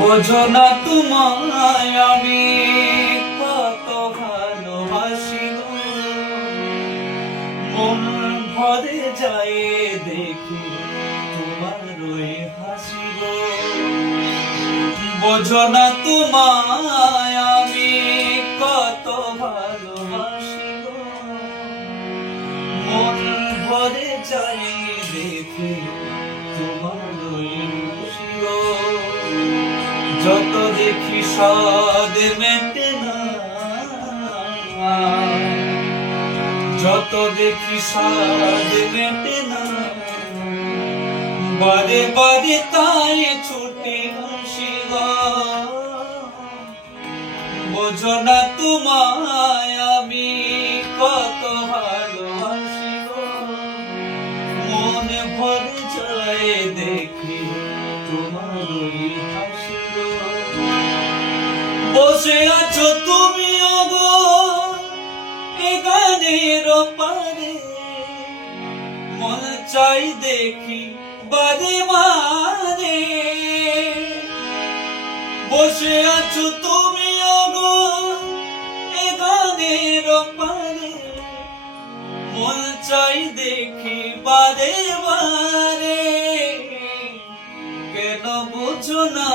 বোঝো না তোমায় আমি কত ভালোবাসি গো, মন ভরে যায় দেখি তোমার ওই হাসি গো। বোঝো না তোমায় আমি কত ভালোবাসি গো, মন ভরে যায় দেখি তোমার ওই হাসি গো। যত দেখি স্বাদ মেটে না, যত দেখি স্বাদ মেটে না, বারে বারে তাই ছুটে হাসি গো। বোঝো না তোমায় আমি কত ভালোবাসি গো, মন ভরে যায় দেখি তোমার ওই হাসি গো। বসে আছো তুমি ওগো এ গানের পারে, মন চাই দেখি বারে বারে। বসে আছো তুমি ওগো এ গানের পারে, মন চাই দেখি বারে বারে। কেন বুঝো না